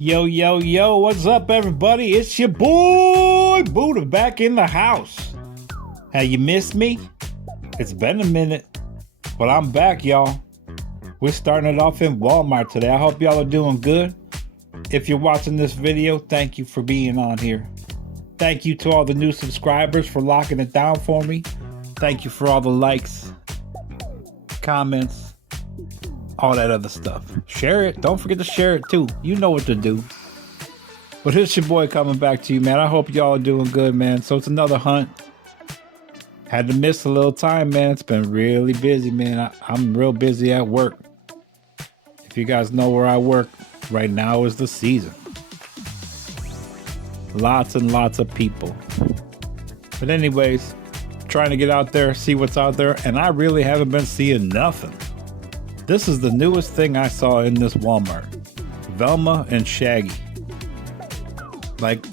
Yo, yo, yo, what's up, everybody? It's your boy Buddha back in the house. Have you missed me? It's been a minute, but I'm back, y'all. We're starting it off in Walmart today. I hope y'all are doing good. If you're watching this video, thank you for being on here. Thank you to all the new subscribers for locking it down for me. Thank you for all the likes, comments, all that other stuff. Share it. Don't forget to share it too. You know what to do. But it's your boy coming back to you, man. I hope y'all are doing good, man. So it's another hunt. Had to miss a little time, man. It's been really busy, man. I'm real busy at work. If you guys know where I work, right now is the season. Lots and lots of people. But anyways, trying to get out there, see what's out there, and I really haven't been seeing nothing. This is the newest thing I saw in this Walmart. Velma and Shaggy. Like,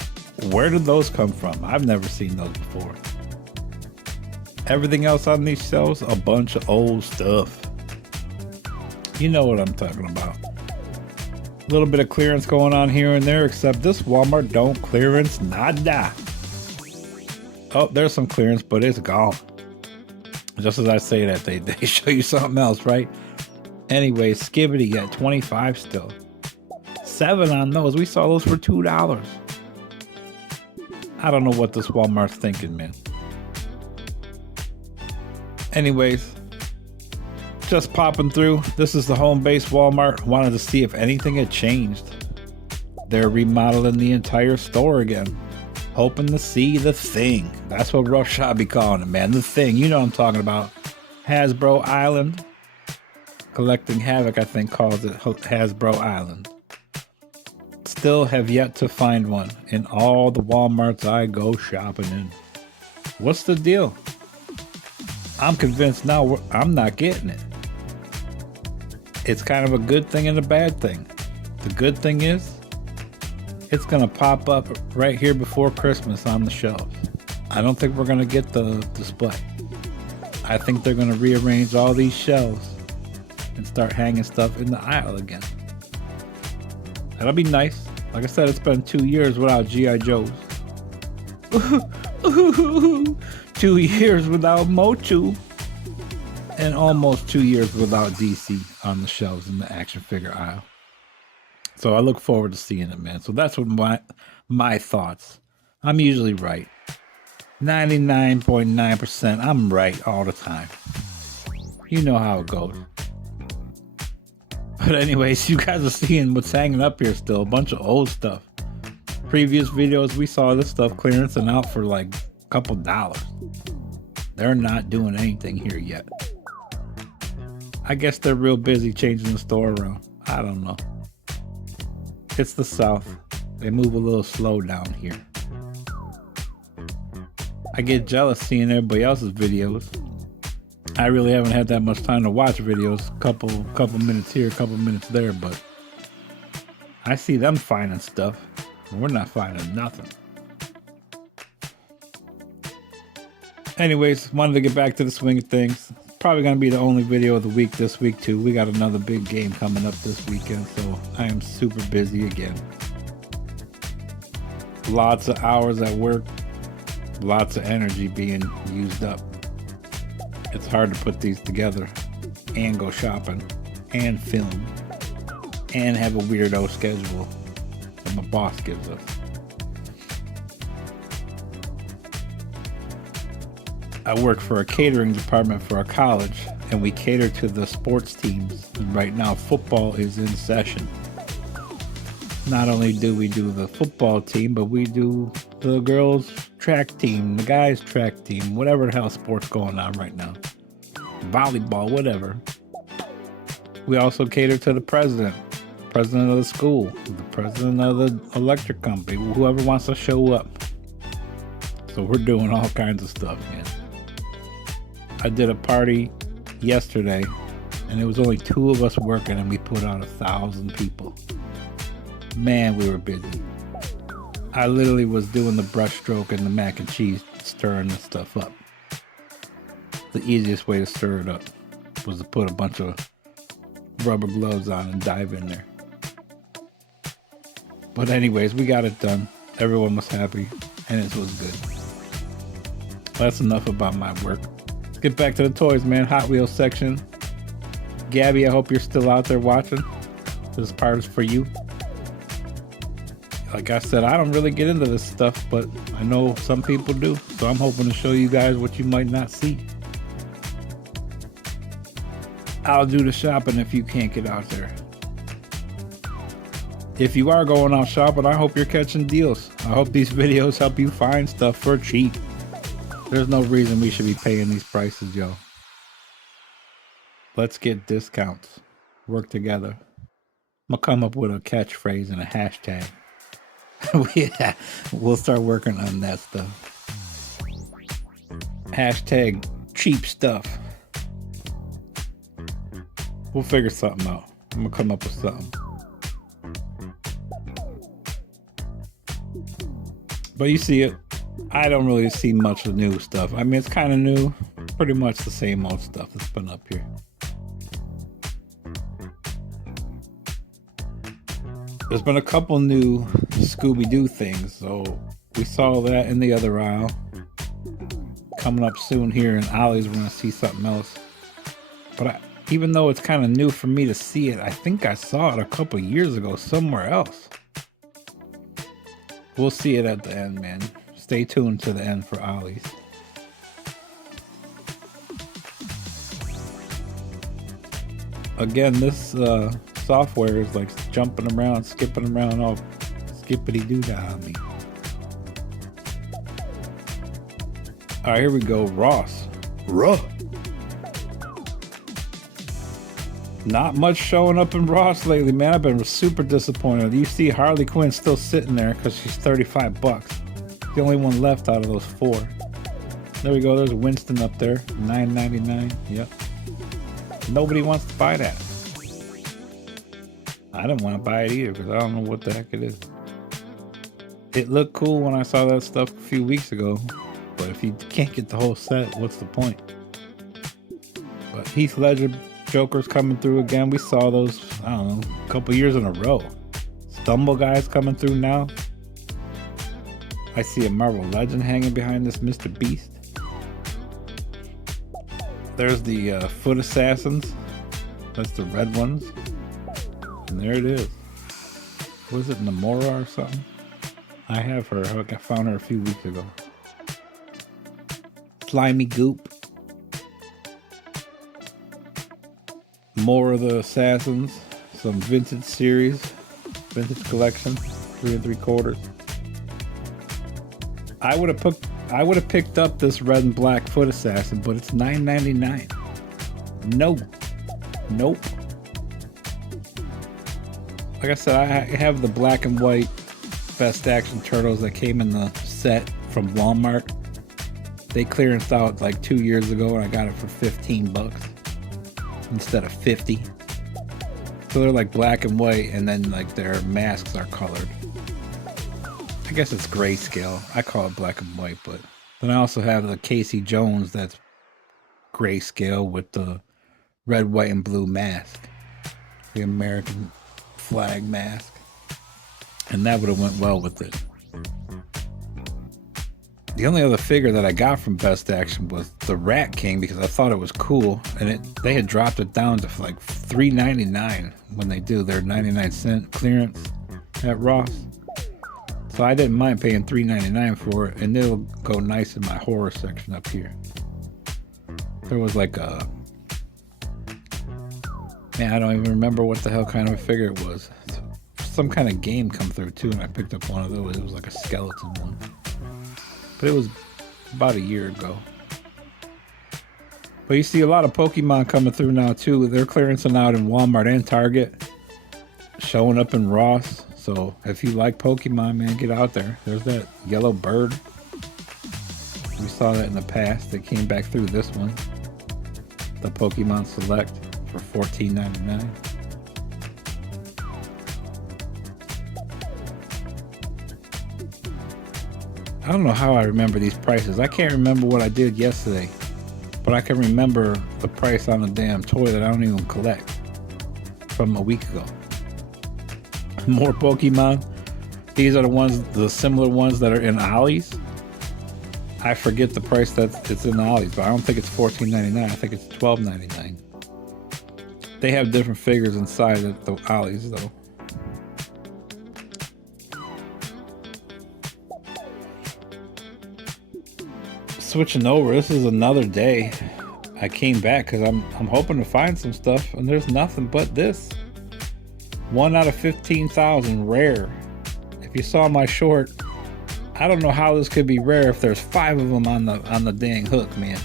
where did those come from? I've never seen those before. Everything else on these shelves, a bunch of old stuff. You know what I'm talking about. A little bit of clearance going on here and there, except this Walmart don't clearance nada. Oh, there's some clearance, but it's gone. Just as I say that, they show you something else, right? Anyway, Skibbity got 25 still. 7 on those. We saw those for $2. I don't know what this Walmart's thinking, man. Anyways, just popping through. This is the home base Walmart. Wanted to see if anything had changed. They're remodeling the entire store again. Hoping to see the thing. That's what Rush Shot be calling it, man. The thing. You know what I'm talking about. Hasbro Island. Collecting Havoc, I think, calls it Hasbro Island. Still have yet to find one in all the Walmarts I go shopping in. What's the deal? I'm convinced now I'm not getting it. It's kind of a good thing and a bad thing. The good thing is, it's gonna pop up right here before Christmas on the shelves. I don't think we're gonna get the display. I think they're gonna rearrange all these shelves and start hanging stuff in the aisle again. That'll be nice. Like I said, it's been 2 years without G.I. Joes. 2 years without Motu. And almost 2 years without DC on the shelves in the action figure aisle. So I look forward to seeing it, man. So that's what my thoughts. I'm usually right. 99.9% I'm right all the time. You know how it goes. But anyways, you guys are seeing what's hanging up here still. A bunch of old stuff. Previous videos, we saw this stuff clearance and out for like a couple dollars. They're not doing anything here yet. I guess they're real busy changing the store around. I don't know. It's the South. They move a little slow down here. I get jealous seeing everybody else's videos. I really haven't had that much time to watch videos. Couple minutes here, couple minutes there, but I see them finding stuff. We're not finding nothing. Anyways, wanted to get back to the swing of things. Probably gonna be the only video of the week this week too. We got another big game coming up this weekend, so I am super busy again. Lots of hours at work, lots of energy being used up. It's hard to put these together and go shopping and film and have a weirdo schedule that my boss gives us. I work for a catering department for a college, and we cater to the sports teams. And right now, football is in session. Not only do we do the football team, but we do the girls' track team, the guys' track team, whatever the hell sport's going on right now. Volleyball, whatever. We also cater to the president of the school, the president of the electric company, whoever wants to show up. So we're doing all kinds of stuff, man. I did a party yesterday, and it was only 2 of us working, and we put on 1,000 people. Man, we were busy. I literally was doing the brushstroke and the mac and cheese, stirring the stuff up. The easiest way to stir it up was to put a bunch of rubber gloves on and dive in there. But anyways, we got it done. Everyone was happy, and it was good. That's enough about my work. Let's get back to the toys, man. Hot Wheels section. Gabby, I hope you're still out there watching. This part is for you. Like I said, I don't really get into this stuff, but I know some people do. So I'm hoping to show you guys what you might not see. I'll do the shopping if you can't get out there. If you are going out shopping, I hope you're catching deals. I hope these videos help you find stuff for cheap. There's no reason we should be paying these prices, yo. Let's get discounts. Work together. I'm gonna come up with a catchphrase and a hashtag. Yeah, we'll start working on that stuff. Hashtag cheap stuff. We'll figure something out. I'm gonna come up with something. But you see it. I don't really see much of new stuff. I mean, it's kind of new. Pretty much the same old stuff that's been up here. There's been a couple new Scooby-Doo things, so we saw that in the other aisle. Coming up soon here in Ollies, we're going to see something else. But even though it's kind of new for me to see it, I think I saw it a couple years ago somewhere else. We'll see it at the end, man. Stay tuned to the end for Ollies. Again, this software is like jumping around, skipping around, all skippity-doo-dah on me. All right, here we go. Ross. Ruh. Not much showing up in Ross lately, man. I've been super disappointed. You see Harley Quinn still sitting there because she's $35. The only one left out of those 4. There we go. There's Winston up there. $9.99. Yep. Nobody wants to buy that. I didn't want to buy it either because I don't know what the heck it is. It looked cool when I saw that stuff a few weeks ago, but if you can't get the whole set, what's the point? But Heath Ledger Joker's coming through again. We saw those, I don't know, a couple years in a row. Stumble Guy's coming through now. I see a Marvel Legend hanging behind this Mr. Beast. There's the Foot Assassins. That's the red ones. And there it is. Was it Namora or something? I have her. I found her a few weeks ago. Slimy Goop. More of the Assassins. Some vintage series. Vintage collection. 3 3/4. I would have picked up this red and black Foot Assassin, but it's $9.99. Nope. Like I said, I have the black and white Best Action Turtles that came in the set from Walmart. They clearanced out like 2 years ago, and I got it for $15 instead of $50. So they're like black and white, and then like their masks are colored. I guess it's grayscale. I call it black and white, but then I also have the Casey Jones that's grayscale with the red, white, and blue mask. The American flag mask. And that would have went well with it. The only other figure that I got from Best Action was the Rat King because I thought it was cool, and they had dropped it down to like $3.99 when they do their 99-cent clearance at Ross. So I didn't mind paying $3.99 for it, and it'll go nice in my horror section up here. There was like a... Man, I don't even remember what the hell kind of a figure it was. Some kind of game come through too, and I picked up one of those. It was like a skeleton one. But it was about a year ago. But you see a lot of Pokemon coming through now too. They're clearancing out in Walmart and Target. Showing up in Ross. So if you like Pokemon, man, get out there. There's that yellow bird. We saw that in the past. They came back through this one. The Pokemon Select for $14.99. I don't know how I remember these prices. I can't remember what I did yesterday, but I can remember the price on a damn toy that I don't even collect from a week ago. More Pokemon. These are the ones, the similar ones that are in Ollies. I forget the price that it's in Ollies, but I don't think it's $14.99. I think it's $12.99. They have different figures inside of the Ollies, though. Switching over, this is another day. I came back because I'm hoping to find some stuff, and there's nothing but this. 1 out of 15,000, rare. If you saw my short, I don't know how this could be rare if there's 5 of them on the dang hook, man.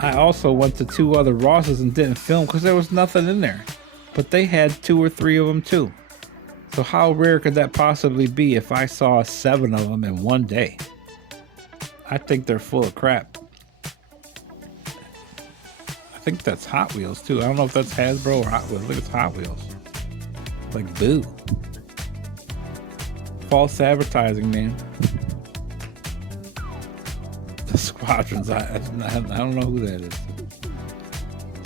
I also went to 2 other Rosses and didn't film because there was nothing in there, but they had 2 or 3 of them too. So how rare could that possibly be if I saw 7 of them in one day? I think they're full of crap. I think that's Hot Wheels too. I don't know if that's Hasbro or Hot Wheels. I think it's Hot Wheels. Like, boo. False advertising, man. The Squadrons, I don't know who that is.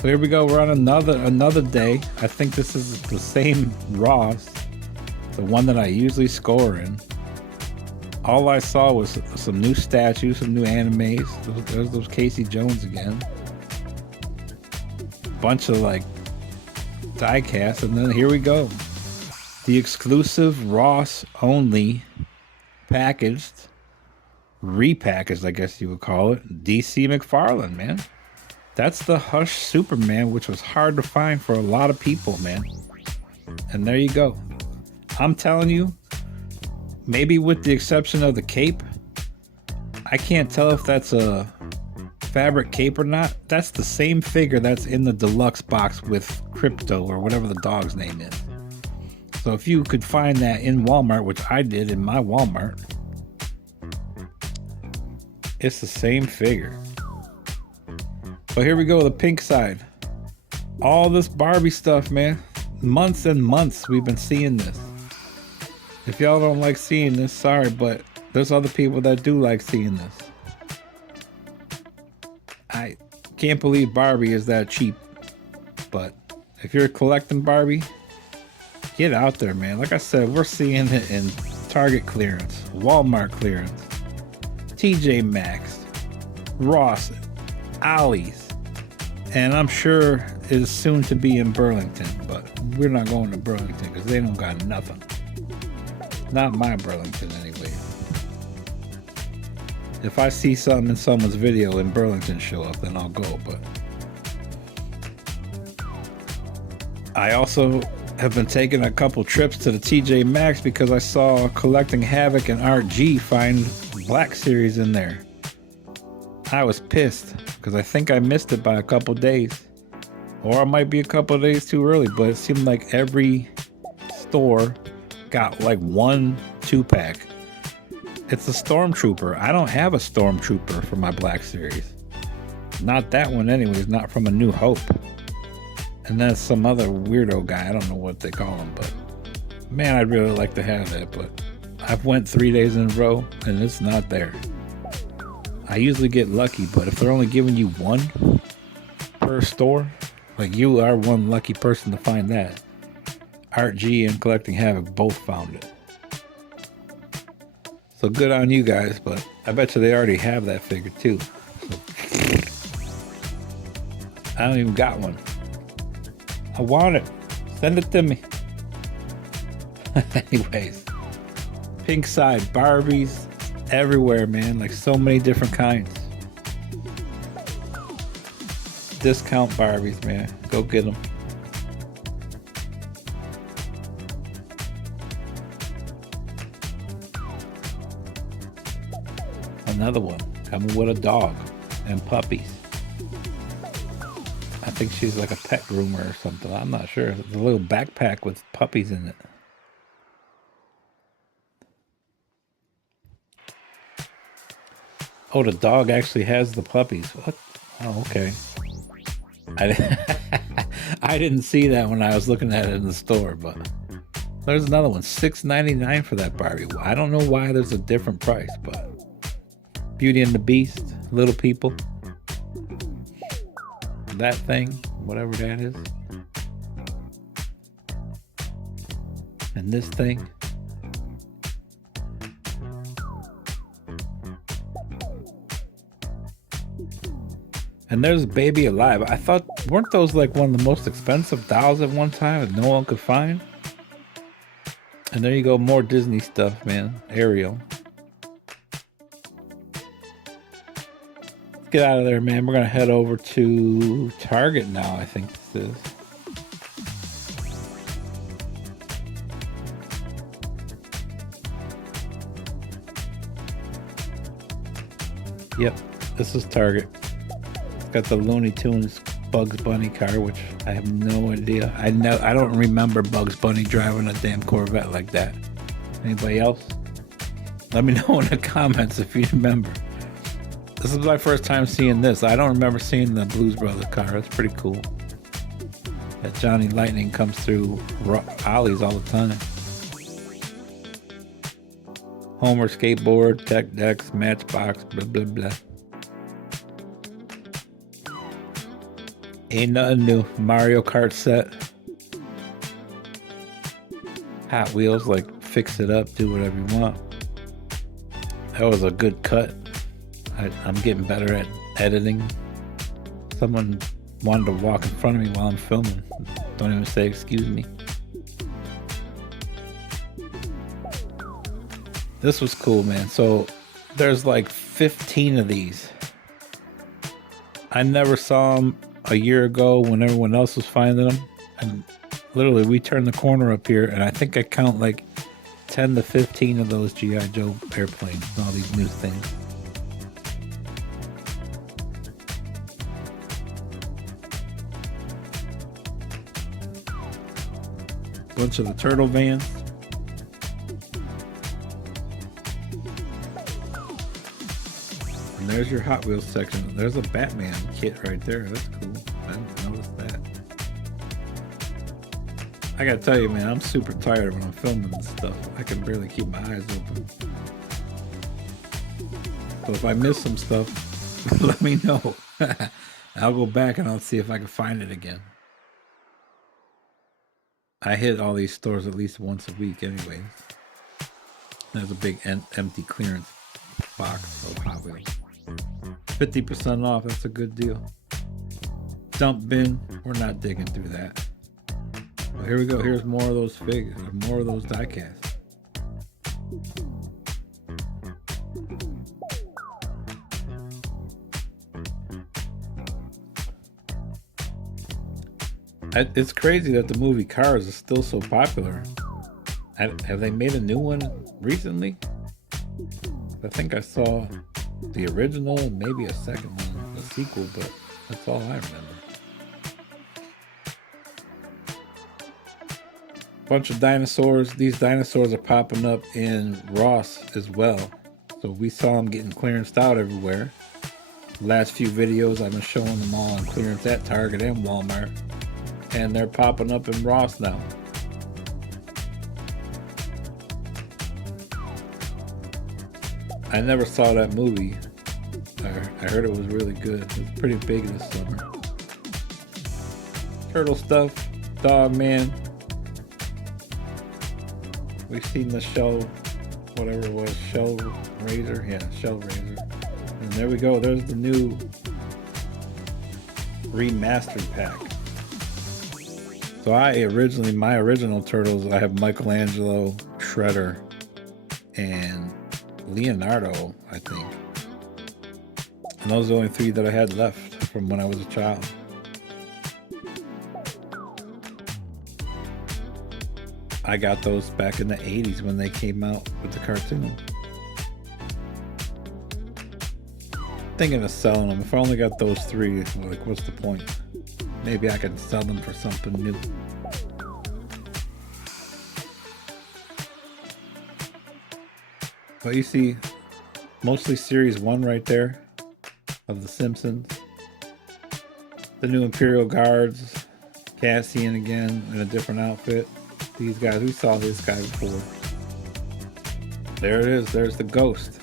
So here we go. We're on another day. I think this is the same Ross, the one that I usually score in. All I saw was some new statues, some new animes. There's those Casey Jones again. Bunch of like die casts, and then here we go. The exclusive Ross only packaged, repackaged, I guess you would call it, DC McFarlane, man. That's the Hush Superman, which was hard to find for a lot of people, man. And there you go. I'm telling you, maybe with the exception of the cape, I can't tell if that's a fabric cape or not. That's the same figure that's in the deluxe box with Crypto or whatever the dog's name is. So if you could find that in Walmart, which I did in my Walmart, it's the same figure. But here we go, the pink side. All this Barbie stuff, man. Months and months we've been seeing this. If y'all don't like seeing this, sorry, but there's other people that do like seeing this. I can't believe Barbie is that cheap. But if you're collecting Barbie, get out there, man. Like I said, we're seeing it in Target clearance, Walmart clearance, TJ Maxx, Ross, Ollies, and I'm sure it's soon to be in Burlington, but we're not going to Burlington because they don't got nothing. Not my Burlington, anyway. If I see something in someone's video in Burlington show up, then I'll go, but I also have been taking a couple trips to the TJ Maxx because I saw Collecting Havoc and Art G find Black Series in there. I was pissed because I think I missed it by a couple days, or it might be a couple of days too early, but it seemed like every store got like 1 2-pack. It's a Stormtrooper. I don't have a Stormtrooper for my Black Series. Not that one anyways, not from A New Hope. And then some other weirdo guy, I don't know what they call him, but man, I'd really like to have that, but I've went 3 days in a row and it's not there. I usually get lucky, but if they're only giving you 1 per store, like you are one lucky person to find that. Art G and Collecting Havoc both found it. So good on you guys, but I bet you they already have that figure too. So I don't even got one. I want it. Send it to me. Anyways, pink side, Barbies everywhere, man. Like so many different kinds. Discount Barbies, man. Go get them. Another one coming with a dog and puppies. I think she's like a pet groomer or something. I'm not sure. It's a little backpack with puppies in it. Oh, the dog actually has the puppies. What? Oh, okay. I didn't see that when I was looking at it in the store, but there's another one. $6.99 for that Barbie. I don't know why there's a different price, but Beauty and the Beast, Little People, that thing, whatever that is, and this thing. And there's Baby Alive. I thought, weren't those like one of the most expensive dolls at one time that no one could find? And there you go, more Disney stuff, man. Ariel. Let's get out of there, man. We're gonna head over to Target now, I think this is. Yep, this is Target. It's got the Looney Tunes Bugs Bunny car, which I have no idea. I don't remember Bugs Bunny driving a damn Corvette like that. Anybody else? Let me know in the comments if you remember. This is my first time seeing this. I don't remember seeing the Blues Brothers car. That's pretty cool. That Johnny Lightning comes through Ollies all the time. Homer skateboard, tech decks, Matchbox, blah blah blah. Ain't nothing new. Mario Kart set. Hot Wheels, like fix it up, do whatever you want. That was a good cut. I'm getting better at editing. Someone wanted to walk in front of me while I'm filming. Don't even say excuse me. This was cool, man. So there's like 15 of these. I never saw them a year ago when everyone else was finding them. And literally we turned the corner up here and I think I count like 10 to 15 of those G.I. Joe airplanes and all these new things. Bunch of the turtle vans. And there's your Hot Wheels section. There's a Batman kit right there. That's cool. I didn't notice that. I gotta tell you, man, I'm super tired when I'm filming this stuff. I can barely keep my eyes open. So if I miss some stuff, let me know. I'll go back and I'll see if I can find it again. I hit all these stores at least once a week anyways. There's a big empty clearance box of Hot Wheels. 50% off, that's a good deal. Dump bin, we're not digging through that. Well, here we go, here's more of those figures, more of those die casts. It's crazy that the movie Cars is still so popular. Have they made a new one recently? I think I saw the original and maybe a second one, a sequel, but that's all I remember. Bunch of dinosaurs. These dinosaurs are popping up in Ross as well. So we saw them getting clearanced out everywhere. Last few videos I've been showing them all on clearance at Target and Walmart. And they're popping up in Ross now. I never saw that movie. I heard it was really good. It was pretty big this summer. Turtle stuff, Dog Man. We've seen the shell, whatever it was, shell razor. Yeah, shell razor. And there we go. There's the new remastered pack. So my original Turtles, I have Michelangelo, Shredder, and Leonardo, I think. And those are the only three that I had left from when I was a child. I got those back in the 80s when they came out with the cartoon. Thinking of selling them. If I only got those three, like, what's the point? Maybe I can sell them for something new. But you see, mostly Series 1 right there of The Simpsons. The new Imperial Guards. Cassian again in a different outfit. These guys, we saw this guy before. There it is. There's the Ghost.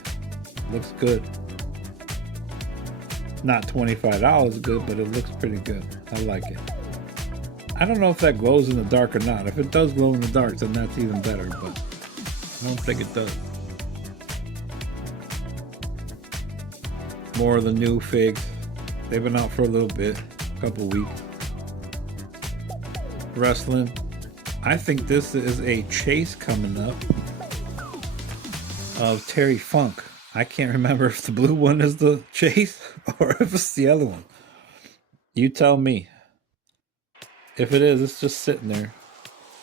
Looks good. Not $25 good, but it looks pretty good. I like it. I don't know if that glows in the dark or not. If it does glow in the dark, then that's even better, but I don't think it does. More of the new figs. They've been out for a little bit, a couple weeks. Wrestling. I think this is a chase coming up of Terry Funk. I can't remember if the blue one is the chase or if it's the other one. You tell me. If it is, it's just sitting there.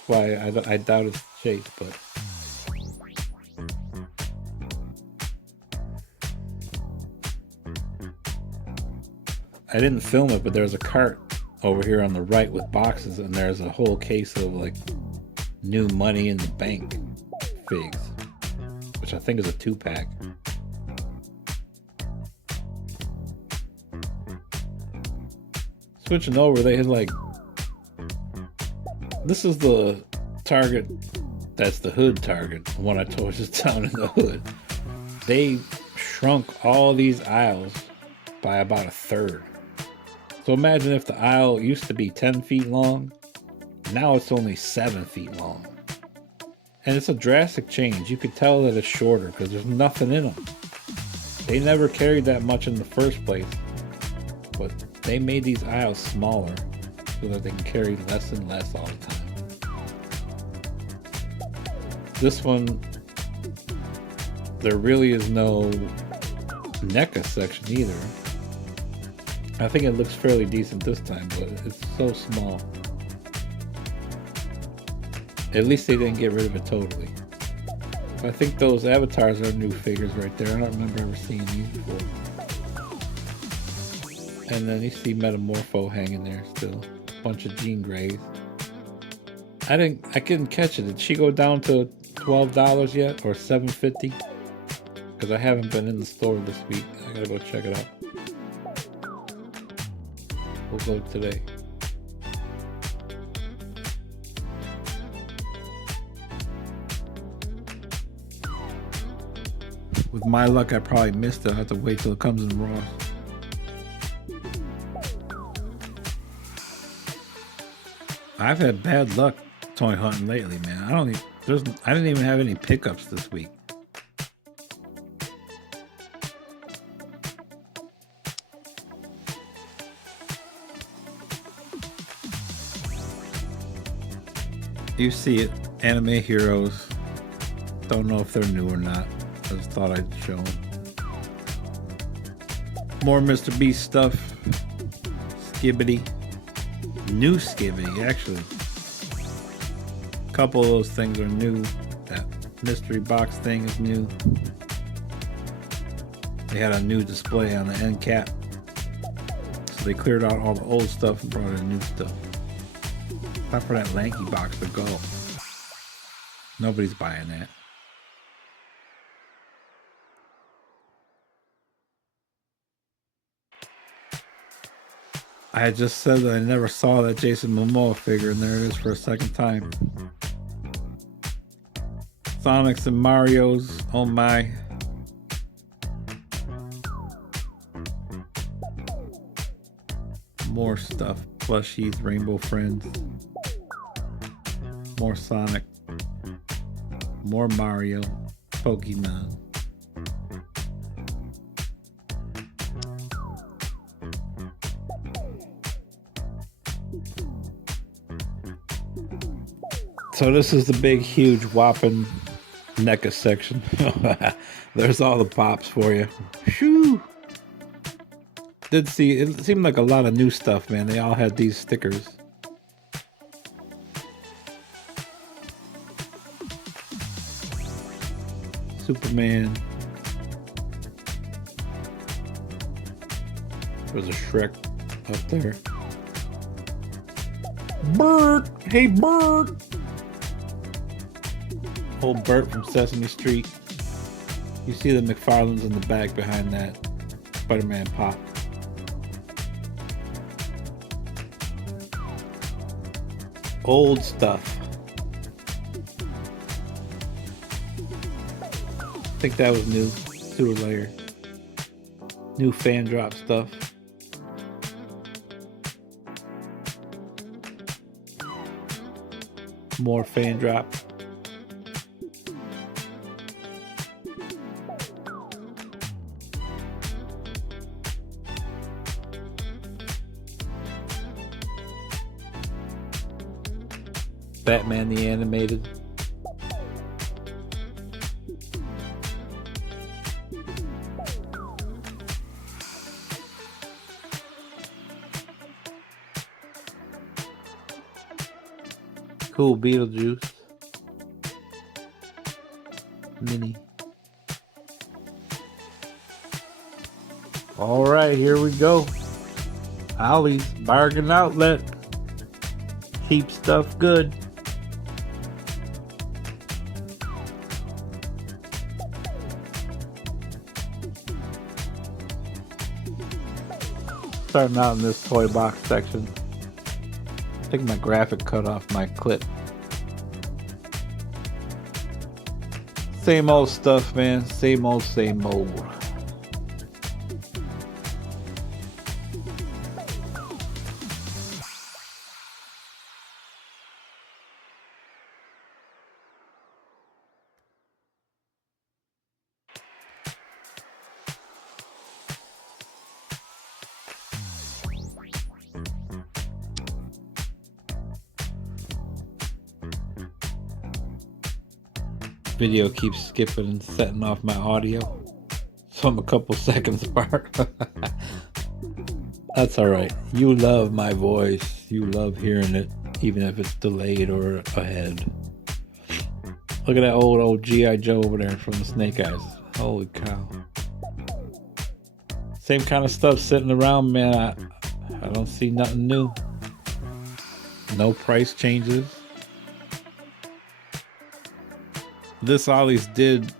Why I doubt it's chase, but I didn't film it, but there's a cart over here on the right with boxes, and there's a whole case of like new money in the bank figs, which I think is a 2-pack. Switching over, they had like, this is the Target, that's the hood Target, the one I told you is down in the hood. They shrunk all these aisles by about a third. So imagine if the aisle used to be 10 feet long, now it's only 7 feet long. And it's a drastic change. You could tell that it's shorter because there's nothing in them. They never carried that much in the first place, but they made these aisles smaller so that they can carry less and less all the time. This one, there really is no NECA section either. I think it looks fairly decent this time, but it's so small. At least they didn't get rid of it totally. I think those avatars are new figures right there. I don't remember ever seeing these before. And then you see Metamorpho hanging there still. Bunch of Jean Greys. I couldn't catch it. Did she go down to $12 yet, or $7.50? Because I haven't been in the store this week. I gotta go check it out. We'll go today. With my luck, I probably missed it. I have to wait till it comes in Ross. I've had bad luck toy hunting lately, man. I didn't even have any pickups this week. You see it, Anime Heroes. Don't know if they're new or not. I just thought I'd show them. More Mr. Beast stuff. Skibbity. New Skibbity, actually. A couple of those things are new. That mystery box thing is new. They had a new display on the end cap. So they cleared out all the old stuff and brought in new stuff. Not for that lanky box to go. Nobody's buying that. I had just said that I never saw that Jason Momoa figure, and there it is for a second time. Sonics and Marios, oh my. More stuff, plushies, Rainbow Friends. More Sonic. More Mario. Pokemon. So this is the big, huge, whopping NECA section. There's all the pops for you. Shoo! Did see, it seemed like a lot of new stuff, man. They all had these stickers. Superman. There's a Shrek up there. Bert! Hey, Bert! Old Bert from Sesame Street. You see the McFarlanes in the back behind that Spider-Man pop. Old stuff. I think that was new. Sewer layer. New fan drop stuff. More fan drop. Batman the Animated. Cool Beetlejuice. Mini. All right, here we go. Ollies Bargain Outlet. Keep stuff good. Starting out in this toy box section. I think my graphic cut off my clip. Same old stuff, man. Same old, same old. Video keeps skipping and setting off my audio, so I'm a couple seconds apart. That's alright. You love my voice. You love hearing it, even if it's delayed or ahead. Look at that old G.I. Joe over there from the Snake Eyes. Holy cow. Same kind of stuff sitting around, man. I don't see nothing new. No price changes. This Ollies did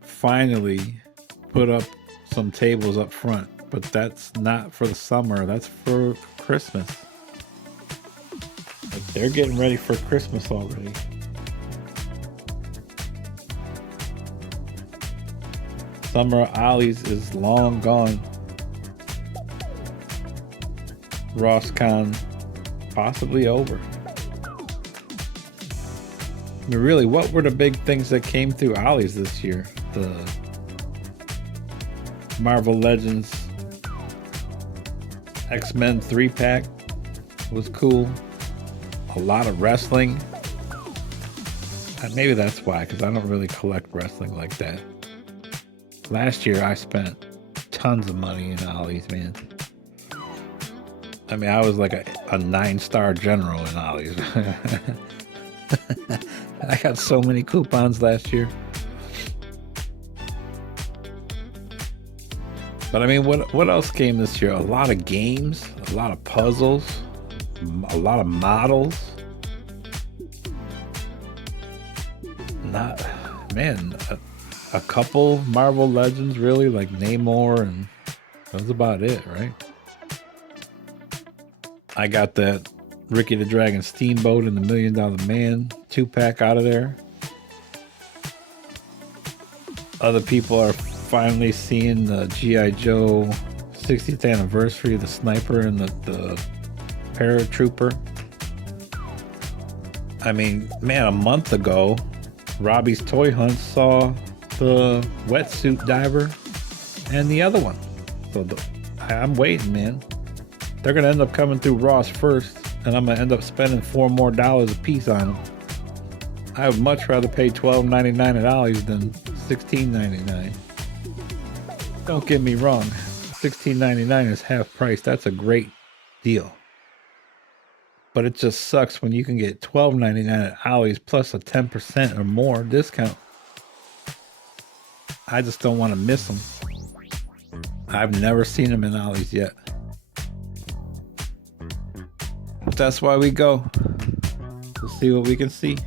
finally put up some tables up front, but that's not for the summer. That's for Christmas. But they're getting ready for Christmas already. Summer Ollies is long gone. RossCon possibly over. I mean, really, what were the big things that came through Ollies this year? The Marvel Legends X-Men 3-pack was cool. A lot of wrestling. Maybe that's why, because I don't really collect wrestling like that. Last year, I spent tons of money in Ollies, man. I mean, I was like a 9-star general in Ollies. I got so many coupons last year. But I mean, what else came this year? A lot of games, a lot of puzzles, a lot of models. A couple Marvel Legends, really, like Namor, and that's about it, right? I got that Ricky the Dragon Steamboat and the $1 Million Man 2-pack out of there. Other people are finally seeing the G.I. Joe 60th anniversary, the sniper and the paratrooper. I mean, man, a month ago, Robbie's Toy Hunt saw the wetsuit diver and the other one. So I'm waiting, man. They're going to end up coming through Ross first, and I'm going to end up spending $4 more a piece on them. I would much rather pay $12.99 at Ollies than $16.99. Don't get me wrong, $16.99 is half price. That's a great deal. But it just sucks when you can get $12.99 at Ollies plus a 10% or more discount. I just don't want to miss them. I've never seen them in Ollies yet. But that's why we go. We'll see what we can see.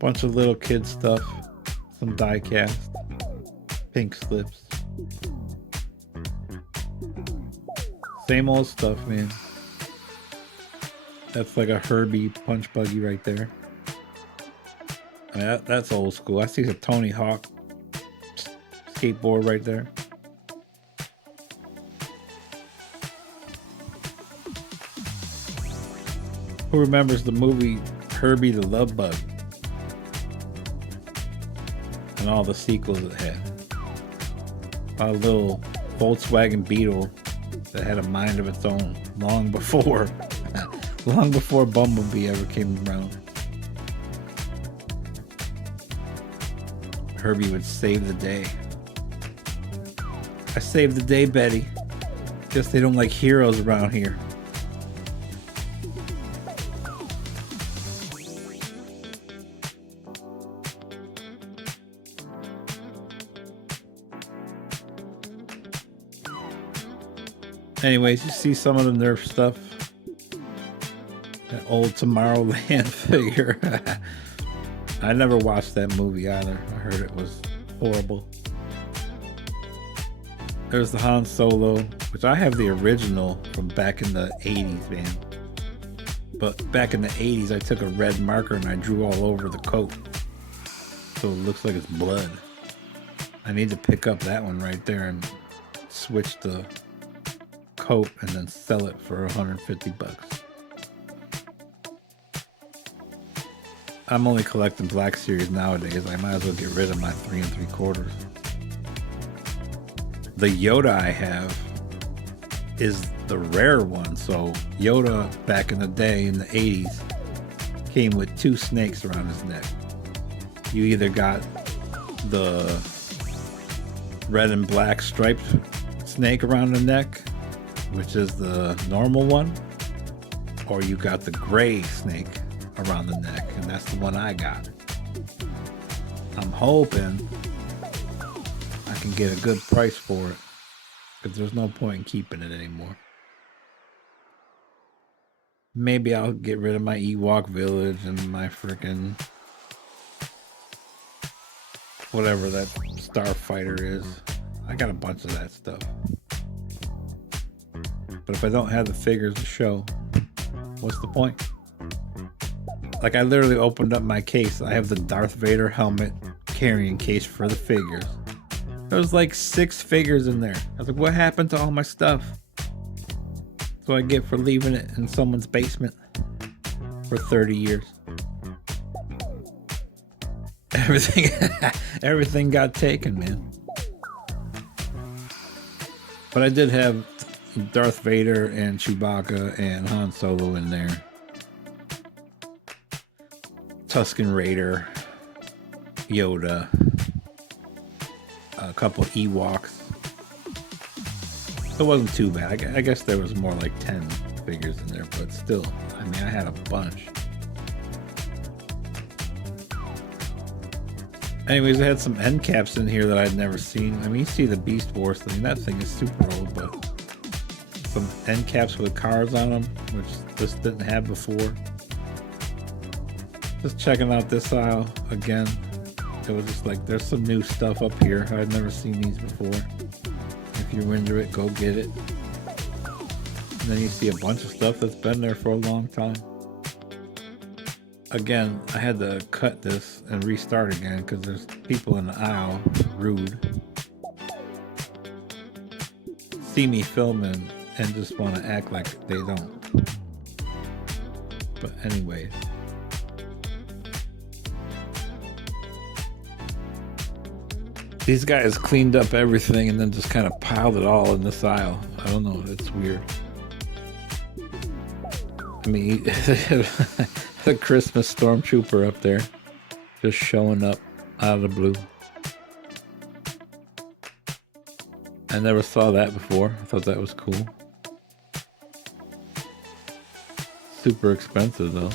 Bunch of little kid stuff, some die cast, pink slips. Same old stuff, man. That's like a Herbie punch buggy right there. I mean, that's old school. I see a Tony Hawk skateboard right there. Who remembers the movie Herbie the Love Bug? and all the sequels it had. A little Volkswagen Beetle that had a mind of its own long before long before Bumblebee ever came around. Herbie would save the day. I saved the day, Betty. Guess they don't like heroes around here. Anyways, you see some of the Nerf stuff. That old Tomorrowland figure. I never watched that movie either. I heard it was horrible. There's the Han Solo, which I have the original from back in the 80s, man. But back in the 80s, I took a red marker and I drew all over the coat. So it looks like it's blood. I need to pick up that one right there and switch the coat and then sell it for 150 bucks. I'm only collecting Black Series nowadays. I might as well get rid of my 3 3/4. The Yoda I have is the rare one. So Yoda back in the day in the 80s came with 2 snakes around his neck. You either got the red and black striped snake around the neck, which is the normal one, or you got the gray snake around the neck, and that's the one I got. I'm hoping I can get a good price for it, because there's no point in keeping it anymore. Maybe I'll get rid of my Ewok village and my freaking whatever that starfighter is. I got a bunch of that stuff. But if I don't have the figures to show, what's the point? Like, I literally opened up my case. I have the Darth Vader helmet carrying case for the figures. There was like 6 figures in there. I was like, what happened to all my stuff? That's what I get for leaving it in someone's basement for 30 years. Everything got taken, man. But I did have Darth Vader and Chewbacca and Han Solo in there. Tusken Raider, Yoda, a couple Ewoks. It wasn't too bad. I guess there was more like 10 figures in there, but still, I mean, I had a bunch. Anyways, I had some end caps in here that I'd never seen. I mean, you see the Beast Wars thing. That thing is super old, but some end caps with cars on them, which this didn't have before. Just checking out this aisle again. It was just like, there's some new stuff up here. I'd never seen these before. If you're into it, go get it. And then you see a bunch of stuff that's been there for a long time. Again, I had to cut this and restart again because there's people in the aisle, rude, see me filming and just want to act like they don't. But anyways. These guys cleaned up everything and then just kind of piled it all in this aisle. I don't know, it's weird. I mean, the Christmas Stormtrooper up there, just showing up out of the blue. I never saw that before. I thought that was cool. Super expensive though.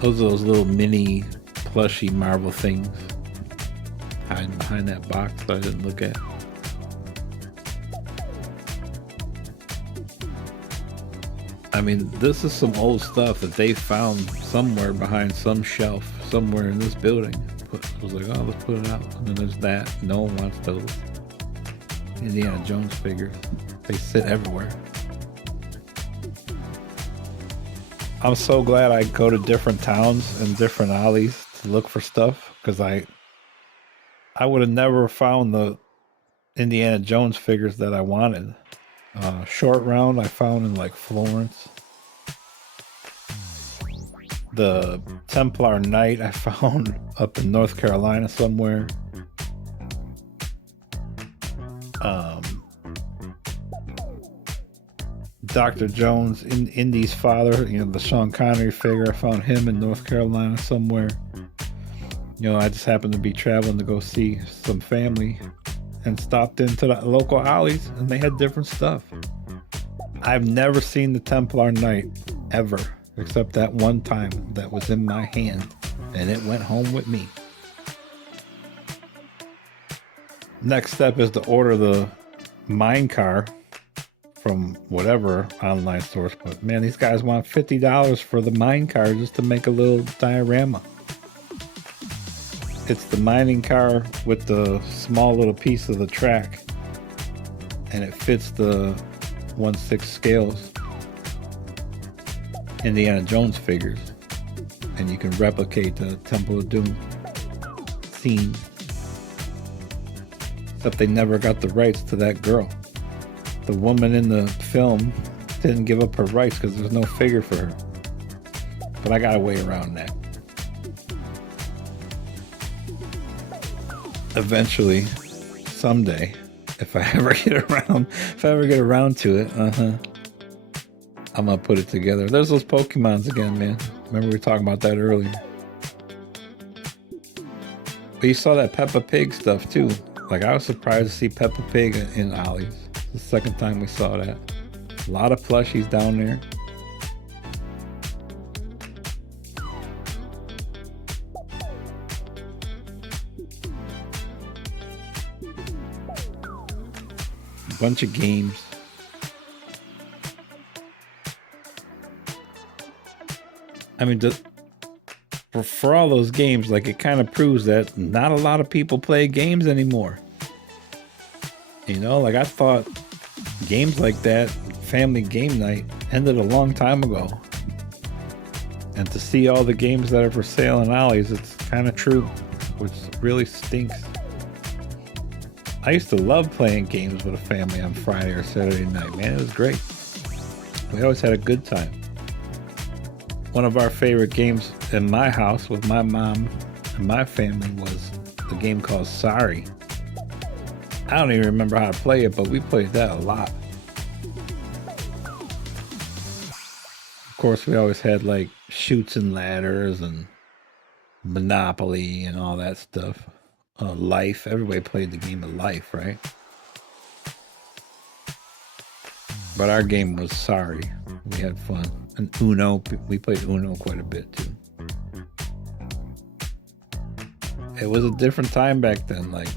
Those are those little mini plushy Marvel things hiding behind that box that I didn't look at. I mean, this is some old stuff that they found somewhere behind some shelf somewhere in this building. I was like, oh, let's put it out. And then there's that. No one wants those. Indiana Jones figures. They sit everywhere. I'm so glad I go to different towns and different alleys to look for stuff, because I would have never found the Indiana Jones figures that I wanted. Short Round I found in like Florence. The Templar Knight I found up in North Carolina somewhere. Dr. Jones, Indy's father, the Sean Connery figure, I found him in North Carolina somewhere. I just happened to be traveling to go see some family and stopped into the local Ollies, and they had different stuff. I've never seen the Templar Knight ever, except that one time that was in my hand, and it went home with me. Next step is to order the mine car from whatever online source, but man, these guys want $50 for the mine car just to make a little diorama. It's the mining car with the small little piece of the track, and it fits the 1/6 scales Indiana Jones figures, and you can replicate the Temple of Doom scene. Except they never got the rights to that girl. The woman in the film didn't give up her rights because there's no figure for her. But I got a way around that. Eventually, someday, if I ever get around to it, I'm gonna put it together. There's those Pokemons again, man. Remember we were talking about that earlier. But you saw that Peppa Pig stuff too. Like, I was surprised to see Peppa Pig in Ollies. The second time we saw that. A lot of plushies down there. Bunch of games. I mean, for all those games, like, it kind of proves that not a lot of people play games anymore. Like, I thought games like that, family game night, ended a long time ago. And to see all the games that are for sale in Ollies, it's kind of true, which really stinks. I used to love playing games with a family on Friday or Saturday night. Man, it was great. We always had a good time. One of our favorite games in my house with my mom and my family was the game called Sorry. I don't even remember how to play it, but we played that a lot. Of course, we always had like Chutes and Ladders and Monopoly and all that stuff. Life. Everybody played the game of Life, right? But our game was Sorry. We had fun. And Uno. We played Uno quite a bit too. It was a different time back then. Like,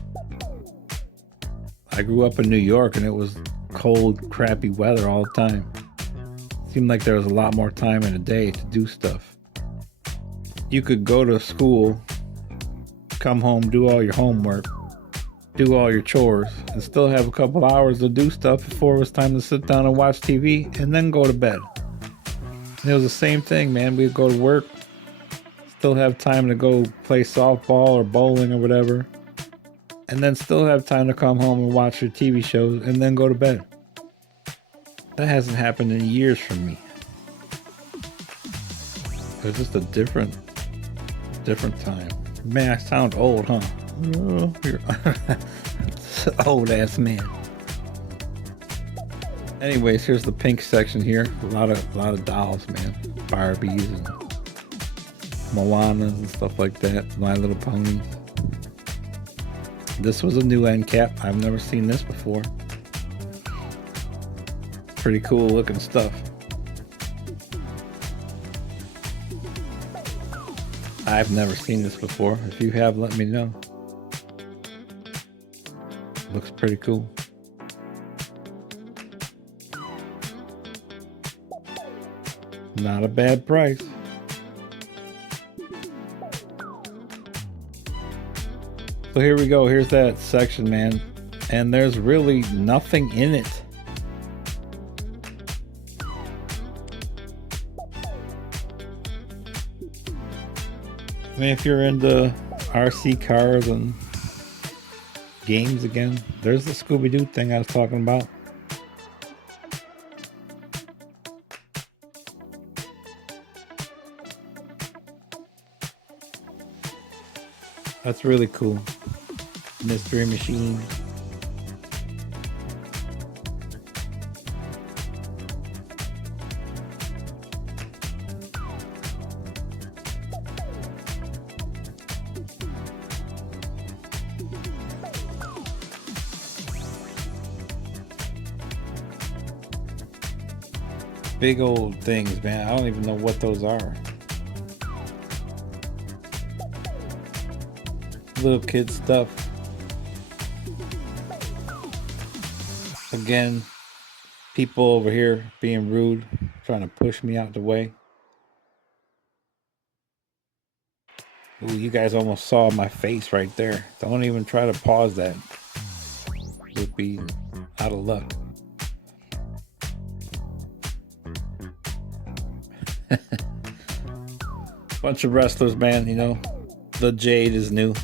I grew up in New York and it was cold, crappy weather all the time. It seemed like there was a lot more time in a day to do stuff. You could go to school, come home, do all your homework, do all your chores, and still have a couple hours to do stuff before it was time to sit down and watch TV and then go to bed. And it was the same thing, man. We'd go to work, still have time to go play softball or bowling or whatever, and then still have time to come home and watch your TV shows and then go to bed. That hasn't happened in years for me. It was just a different time. Man, I sound old, huh? Oh, you're old ass man. Anyways, here's the pink section here. A lot of dolls, man. Barbies and Moanas and stuff like that. My Little Ponies. This was a new end cap. I've never seen this before. Pretty cool looking stuff. I've never seen this before. If you have, let me know. Looks pretty cool. Not a bad price. So here we go. Here's that section, man. And there's really nothing in it. I mean, if you're into RC cars and games again, there's the Scooby-Doo thing I was talking about. That's really cool. Mystery machine. Big old things, man. I don't even know what those are. Little kid stuff. Again, people over here being rude, trying to push me out the way. Ooh, you guys almost saw my face right there. Don't even try to pause that. You'll be out of luck. Bunch of wrestlers, man, you know. The Jade is new.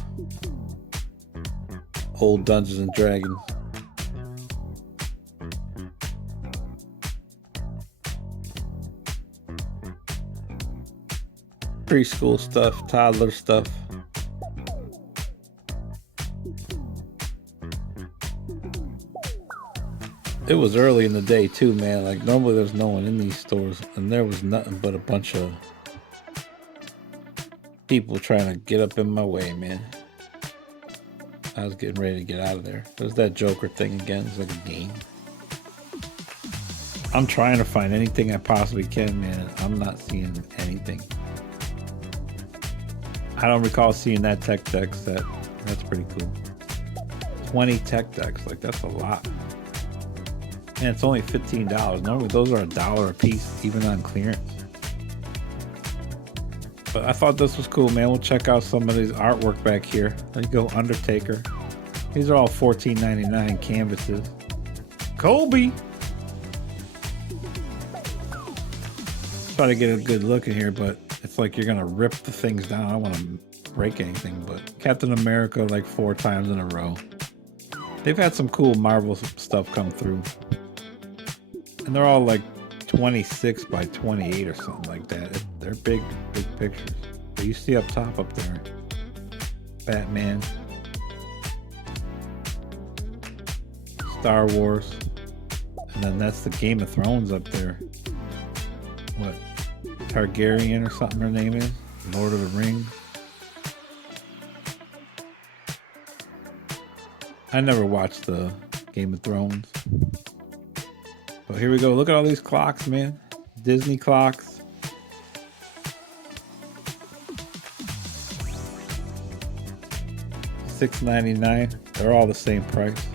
Old Dungeons and Dragons. Preschool stuff, toddler stuff. It was early in the day too, man. Like normally there's no one in these stores, and there was nothing but a bunch of people trying to get up in my way, man. I was getting ready to get out of there. There's that Joker thing again. It's like a game. I'm trying to find anything I possibly can, man. I'm not seeing anything. I don't recall seeing that tech deck set. That's pretty cool. 20 tech decks, like that's a lot. And it's only $15. Normally those are $1 a piece, even on clearance. But I thought this was cool, man. We'll check out some of these artwork back here. There you go, Undertaker. These are all $14.99 canvases. Kobe! Try to get a good look in here, but it's like you're gonna rip the things down. I don't want to break anything, but Captain America like 4 times in a row. They've had some cool Marvel stuff come through. And they're all like 26 by 28 or something like that. They're big pictures. But you see up top up there, Batman, Star Wars, and then that's the Game of Thrones up there. What? Targaryen or something her name is? Lord of the Rings. I never watched the Game of Thrones. But here we go. Look at all these clocks, man. Disney clocks. $6.99. They're all the same price.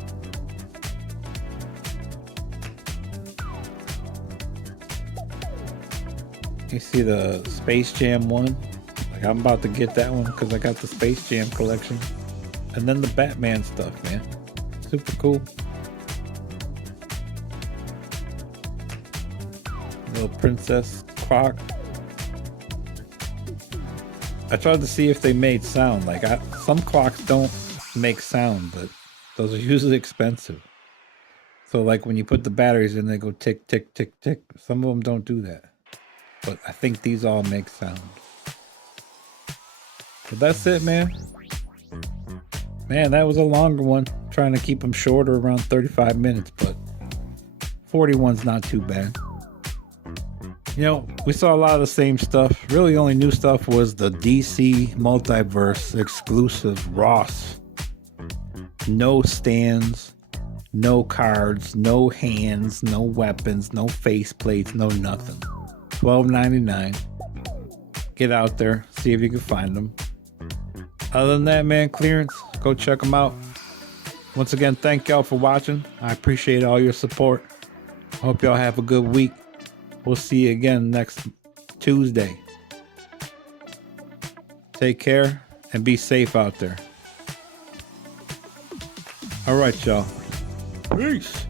You see the Space Jam one? Like I'm about to get that one because I got the Space Jam collection. And then the Batman stuff, man. Super cool. Little princess clock. I tried to see if they made sound. Like some clocks don't make sound, but those are usually expensive. So like when you put the batteries in, they go tick, tick, tick, tick. Some of them don't do that. But I think these all make sound. But that's it, man. Man, that was a longer one. Trying to keep them shorter, around 35 minutes, but 41's not too bad. You know, we saw a lot of the same stuff. Really, the only new stuff was the DC Multiverse exclusive Ross. No stands, no cards, no hands, no weapons, no faceplates, no nothing. $12.99. Get out there, see if you can find them. Other than that, man, clearance, go check them out. Once again, thank y'all for watching. I appreciate all your support. Hope y'all have a good week. We'll see you again next Tuesday. Take care and be safe out there. All right, y'all. Peace.